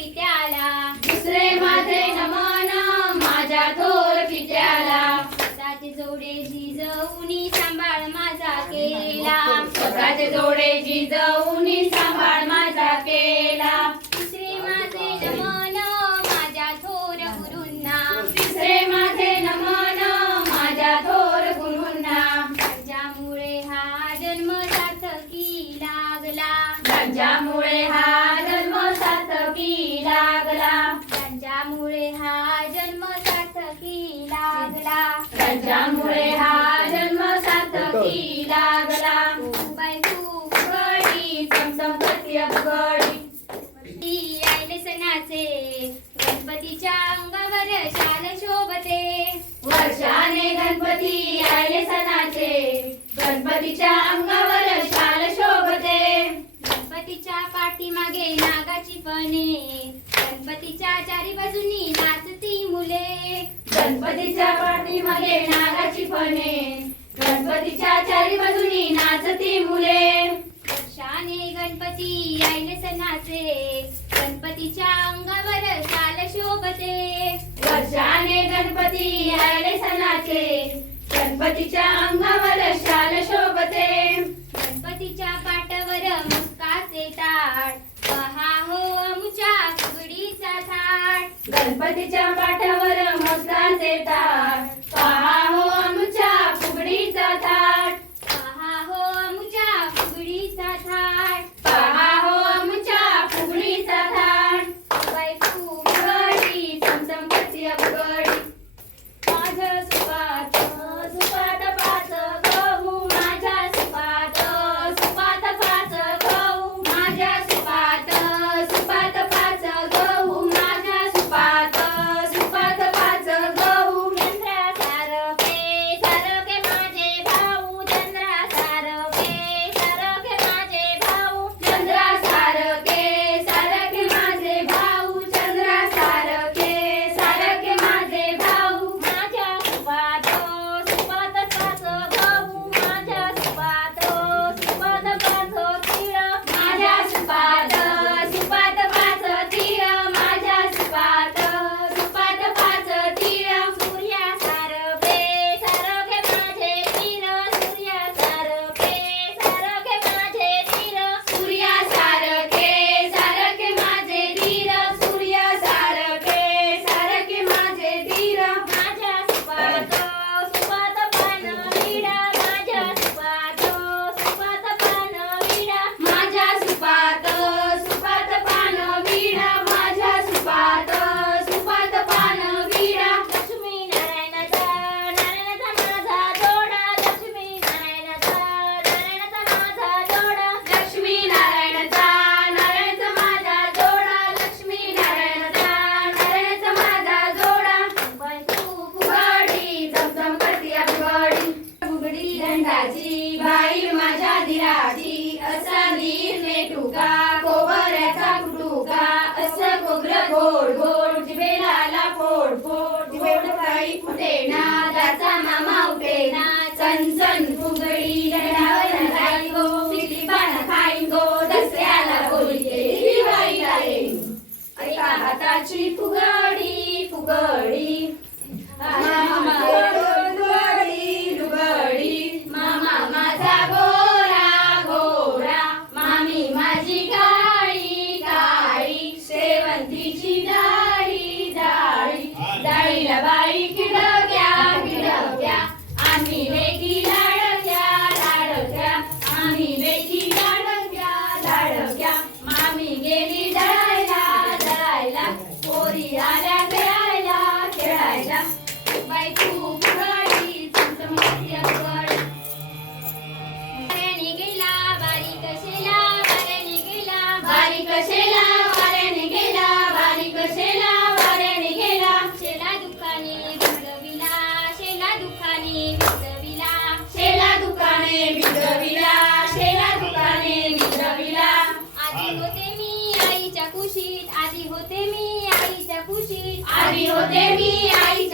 पित्याला. दुसरे माझे नमन माझ्या थोर पित्याला. स्वतःचे जोडे जिजवून सांभाळ माझा केला. स्वतःचे जोडे सांभाळ माझा केला. गणपतीच्या अंगावर शाल शोभते. गणपतीच्या पाठीमागे नागाची पणे. गणपतीच्या चारी बाजूनी नाचती मुले. गणपतीच्या पाठीमागे नागाची पणे. गणपतीच्या चारी बाजूनी नाचती मुले. शाने गणपती आईने सणाचे. गणपतीच्या अंगावर शाल शोभते. वर्षाने गणपती आईने सणाचे. गणपतीच्या अंगावर शाल शोभते. गणपतीच्या पाटावर मुस्काचे ताट. पहा हो अमुच्या फुगडीचा थाट. गणपतीच्या पाटावर मुस्काचे ताट. सन सन फुगडी लढावर घाई गो पिकली पानं खाईन गो दसऱ्याला बोलते दिवाळीला हाताची फुगडी फुगडी. de mí hay